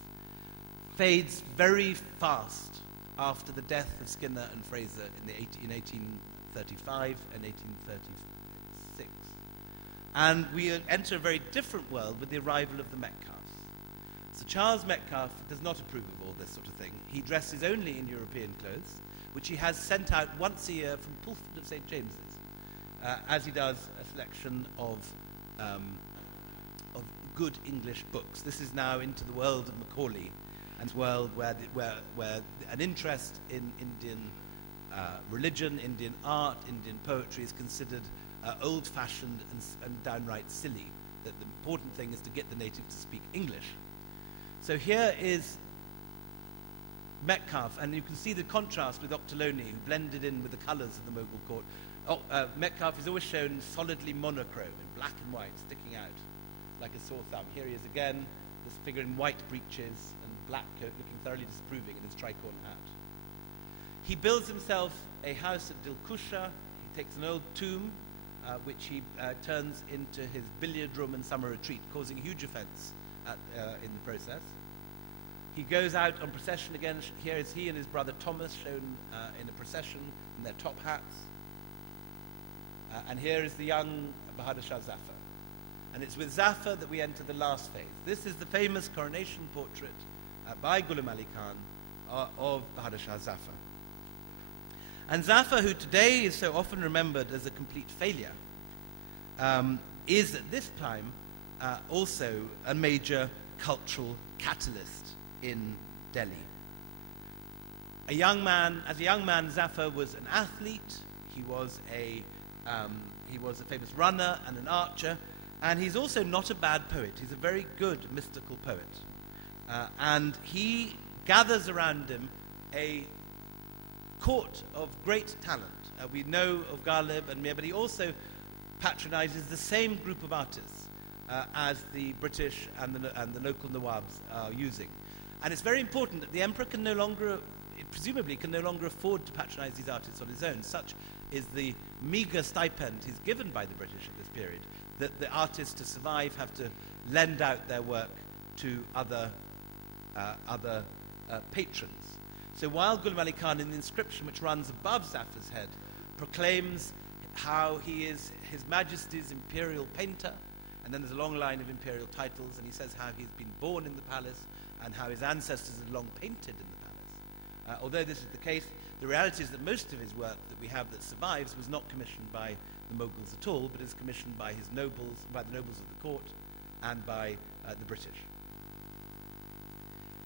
fades very fast after the death of Skinner and Fraser in 1835 and 1836. And we enter a very different world with the arrival of the Metcalfes. So Charles Metcalfe does not approve of all this sort of thing. He dresses only in European clothes, which he has sent out once a year from Pulford of St. James's, as he does a selection of good English books. This is now into the world of Macaulay, and world where an interest in Indian religion, Indian art, Indian poetry is considered old-fashioned and downright silly. That the important thing is to get the native to speak English. So here is Metcalfe, and you can see the contrast with Ochterlony, who blended in with the colours of the Mughal court. Metcalfe is always shown solidly monochrome, in black and white, sticking out like a sore thumb. Here he is again, this figure in white breeches and black coat, looking thoroughly disapproving in his tricorn hat. He builds himself a house at Dilkusha. He takes an old tomb, which he turns into his billiard room and summer retreat, causing huge offence in the process. He goes out on procession again. Here is he and his brother Thomas shown in a procession in their top hats. And here is the young Bahadur Shah Zafar. And it's with Zafar that we enter the last phase. This is the famous Coronation Portrait by Ghulam Ali Khan of Bahadur Shah Zafar. And Zafar, who today is so often remembered as a complete failure, is at this time also a major cultural catalyst in Delhi. As a young man, Zafar was an athlete. He was a famous runner and an archer, and he's also not a bad poet. He's a very good mystical poet, and he gathers around him a court of great talent. We know of Ghalib and Mir, but he also patronizes the same group of artists as the British and the local Nawabs are using. And it's very important that the emperor presumably can no longer afford to patronize these artists on his own. Such is the meager stipend he's given by the British at this period, that the artists to survive have to lend out their work to other patrons. So while Ghulam Ali Khan, in the inscription which runs above Zafar's head, proclaims how he is His Majesty's imperial painter, and then there's a long line of imperial titles, and he says how he's been born in the palace and how his ancestors had long painted in the palace. Although this is the case, the reality is that most of his work that we have that survives was not commissioned by the Mughals at all, but is commissioned by the nobles of the court and by the British.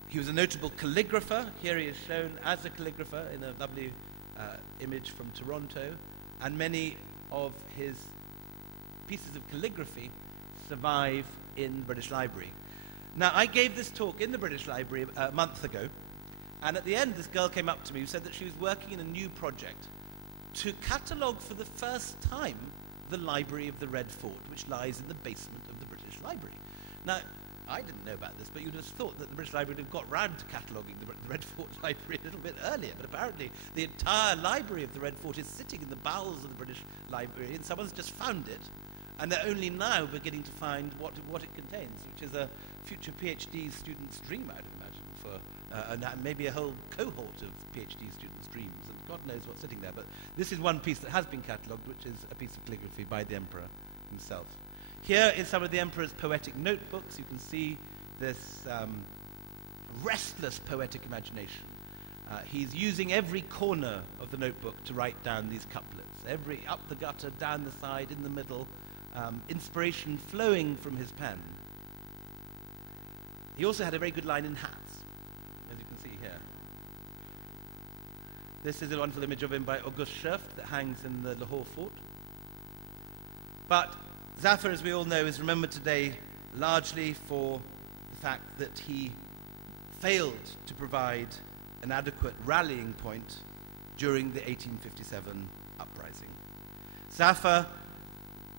He was a notable calligrapher. Here he is shown as a calligrapher in a lovely image from Toronto, and many of his pieces of calligraphy survive in the British Library. Now, I gave this talk in the British Library a month ago, and at the end, this girl came up to me who said that she was working in a new project to catalogue for the first time the Library of the Red Fort, which lies in the basement of the British Library. Now, I didn't know about this, but you'd have thought that the British Library would have got round to cataloguing the Red Fort Library a little bit earlier, but apparently the entire library of the Red Fort is sitting in the bowels of the British Library, and someone's just found it, and they're only now beginning to find what it contains, which is a future PhD student's dream, I'd imagine, for maybe a whole cohort of PhD students' dreams, and God knows what's sitting there. But this is one piece that has been catalogued, which is a piece of calligraphy by the Emperor himself. Here is some of the Emperor's poetic notebooks. You can see this restless poetic imagination. He's using every corner of the notebook to write down these couplets. Every up the gutter, down the side, in the middle, inspiration flowing from his pen. He also had a very good line in hats, as you can see here. This is a wonderful image of him by Auguste Schurft that hangs in the Lahore fort. But Zafar, as we all know, is remembered today largely for the fact that he failed to provide an adequate rallying point during the 1857 uprising.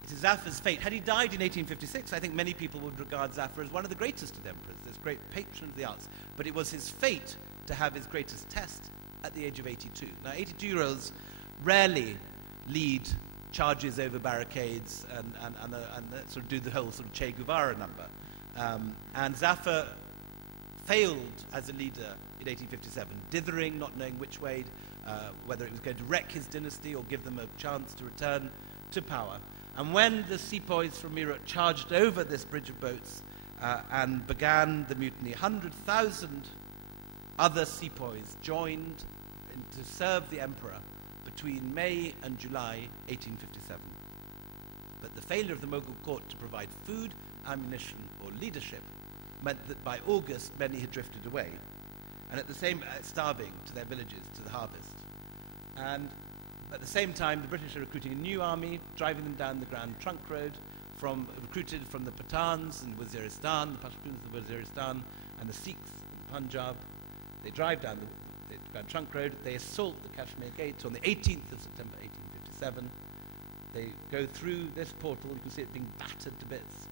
It is Zafar's fate. Had he died in 1856, I think many people would regard Zafar as one of the greatest of emperors, this great patron of the arts. But it was his fate to have his greatest test at the age of 82. Now, 82-year-olds rarely lead charges over barricades and sort of do the whole sort of Che Guevara number. And Zafar failed as a leader in 1857, dithering, not knowing which way, whether it was going to wreck his dynasty or give them a chance to return to power. And when the sepoys from Meerut charged over this bridge of boats and began the mutiny, 100,000 other sepoys joined to serve the emperor between May and July 1857. But the failure of the Mughal court to provide food, ammunition, or leadership meant that by August many had drifted away, and at the same starving to their villages, to the harvest. And at the same time, the British are recruiting a new army, driving them down the Grand Trunk Road, recruited from the Pathans in Waziristan, the Pashtuns of Waziristan, and the Sikhs in the Punjab. They drive down the Grand Trunk Road, they assault the Kashmir Gate on the 18th of September 1857. They go through this portal, you can see it being battered to bits,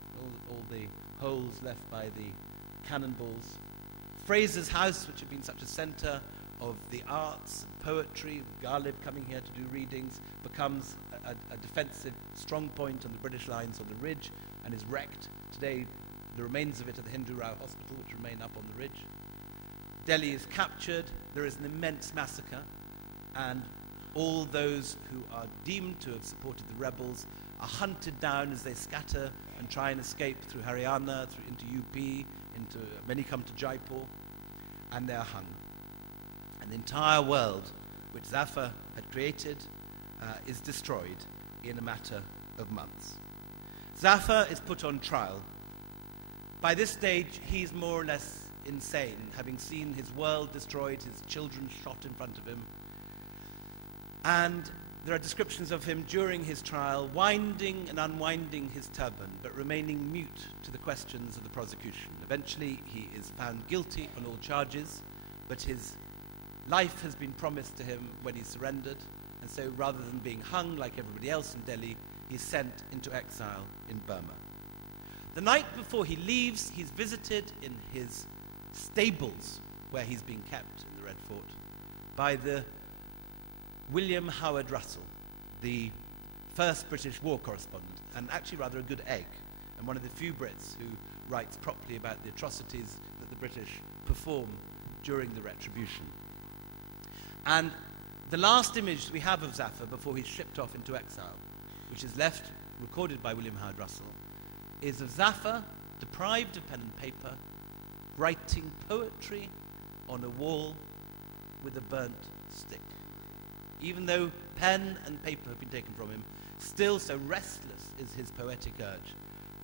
all the holes left by the cannonballs. Fraser's house, which had been such a centre of the arts and poetry, Ghalib coming here to do readings, becomes a defensive strong point on the British lines on the ridge and is wrecked. Today, the remains of it are the Hindu Rao Hospital, which remain up on the ridge. Delhi is captured, there is an immense massacre, and all those who are deemed to have supported the rebels are hunted down as they scatter and try and escape through Haryana, into UP, many come to Jaipur, and they are hung. And the entire world which Zafar had created is destroyed in a matter of months. Zafar is put on trial. By this stage, he's more or less insane, having seen his world destroyed, his children shot in front of him. And there are descriptions of him during his trial, winding and unwinding his turban, but remaining mute to the questions of the prosecution. Eventually, he is found guilty on all charges, but his life has been promised to him when he surrendered, and so rather than being hung like everybody else in Delhi, he's sent into exile in Burma. The night before he leaves, he's visited in his stables, where he's being kept in the Red Fort, by the William Howard Russell, the first British war correspondent, and actually rather a good egg, and one of the few Brits who writes properly about the atrocities that the British perform during the Retribution. And the last image we have of Zafar before he's shipped off into exile, which is left recorded by William Howard Russell, is of Zafar, deprived of pen and paper, writing poetry on a wall with a burnt stick. Even though pen and paper have been taken from him, still so restless is his poetic urge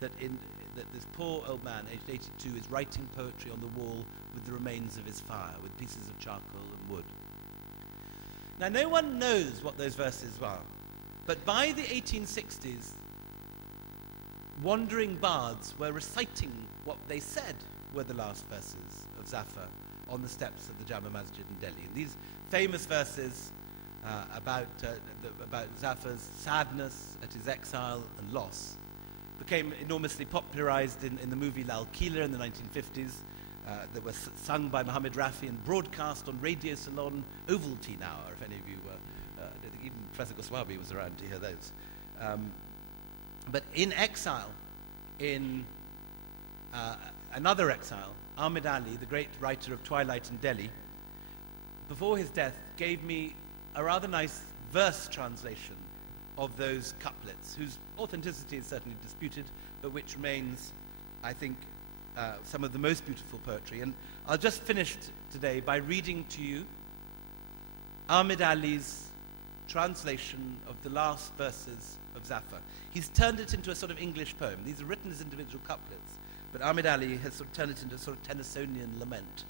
that this poor old man, aged 82, is writing poetry on the wall with the remains of his fire, with pieces of charcoal and wood. Now, no one knows what those verses are, but by the 1860s, wandering bards were reciting what they said were the last verses of Zafar on the steps of the Jama Masjid in Delhi. And these famous verses about Zafar's sadness at his exile and loss became enormously popularized in the movie Lal Keela in the 1950s. That were sung by Muhammad Rafi and broadcast on Radio Ceylon Ovaltine Hour, if any of you were, I think even Professor Goswamy was around to hear those. But in exile, in another exile, Ahmed Ali, the great writer of Twilight in Delhi, before his death, gave me a rather nice verse translation of those couplets, whose authenticity is certainly disputed, but which remains, I think, some of the most beautiful poetry. And I'll just finish today by reading to you Ahmed Ali's translation of the last verses of Zafar. He's turned it into a sort of English poem. These are written as individual couplets, but Ahmed Ali has sort of turned it into a sort of Tennysonian lament.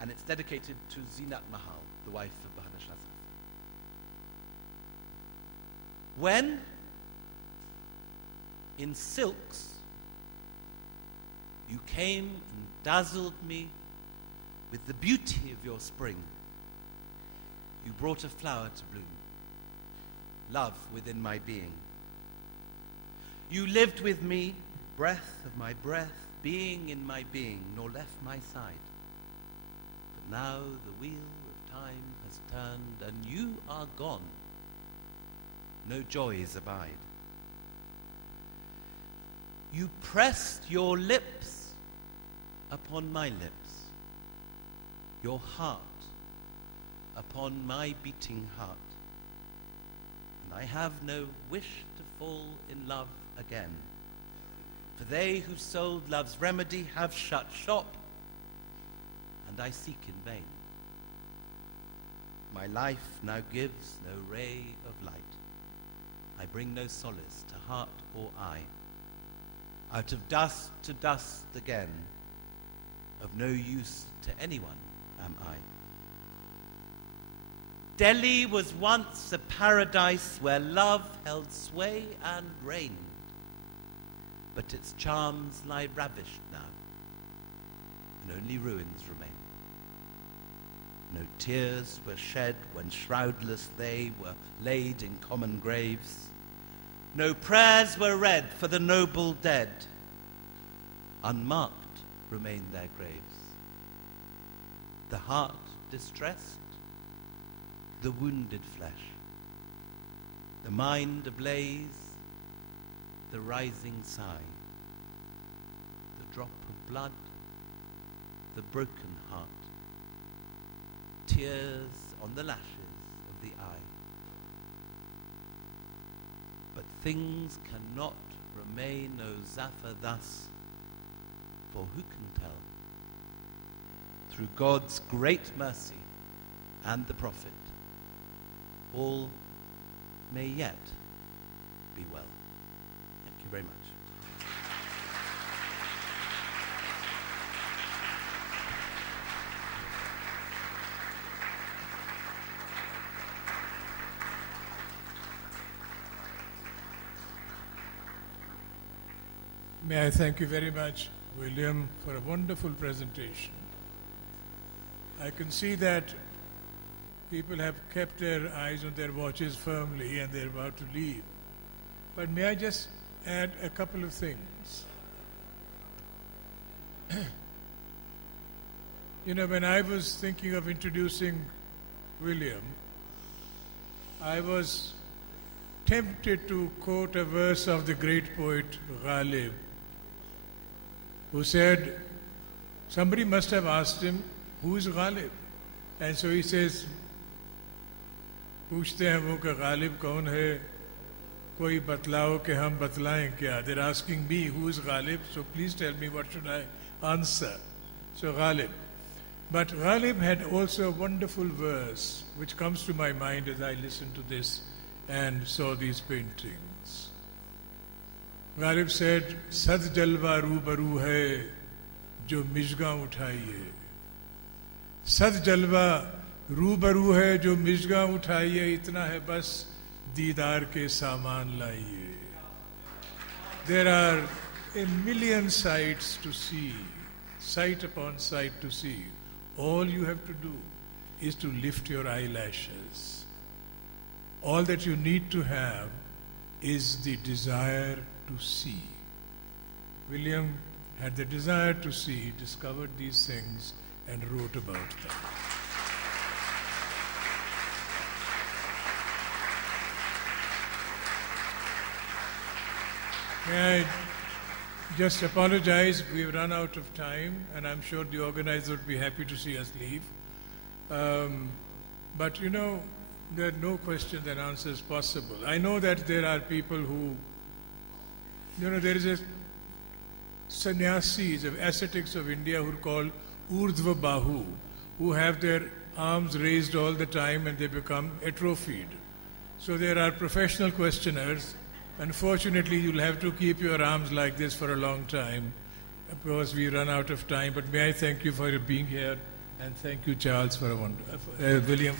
And it's dedicated to Zinat Mahal, the wife of Bahana Shah Zafar. When, in silks, you came and dazzled me with the beauty of your spring, you brought a flower to bloom, love within my being. You lived with me, breath of my breath, being in my being, nor left my side. But now the wheel of time has turned, and you are gone. No joys abide. You pressed your lips upon my lips, your heart upon my beating heart, and I have no wish to fall in love again. For they who sold love's remedy have shut shop, and I seek in vain. My life now gives no ray of light. I bring no solace to heart or eye. Out of dust to dust again, of no use to anyone am I. Delhi was once a paradise where love held sway and reigned, but its charms lie ravished now, and only ruins remain. No tears were shed when shroudless they were laid in common graves. No prayers were read for the noble dead. Unmarked remain their graves. The heart distressed, the wounded flesh, the mind ablaze, the rising sigh, the drop of blood, the broken heart, tears on the lashes of the eye. But things cannot remain, O Zafar, thus, for who can tell? Through God's great mercy and the Prophet, all may yet be well. Thank you very much. May I thank you very much, William, for a wonderful presentation. I can see that people have kept their eyes on their watches firmly and they're about to leave. But may I just add a couple of things? You know, when I was thinking of introducing William, I was tempted to quote a verse of the great poet Ghalib, who said, somebody must have asked him, who is Ghalib? And so he says, पूछते हैं वो कि गालिब कौन है, कोई बतलाओ कि हम बतलाएं क्या? They're asking me, who is Ghalib? So please tell me, what should I answer? So Ghalib. But Ghalib had also a wonderful verse which comes to my mind as I listened to this and saw these paintings. Ghalib said, Sad jalwa रूबरू है जो मिजगा उठाइए. Sad jalwa रूबरू है जो मिजगा उठाइए, इतना है बस दीदार के सामान लाइए. There are a million sights to see, sight upon sight to see. All you have to do is to lift your eyelashes. All that you need to have is the desire to see. William had the desire to see, discovered these things, and wrote about them. May I just apologize, we've run out of time, and I'm sure the organizer would be happy to see us leave. But you know, there are no questions and answers possible. I know that there are people who, there is a sannyasis of ascetics of India who are called Urdhva Bahu, who have their arms raised all the time and they become atrophied. So there are professional questioners. Unfortunately, you'll have to keep your arms like this for a long time because we run out of time. But may I thank you for being here, and thank you, Charles, for William.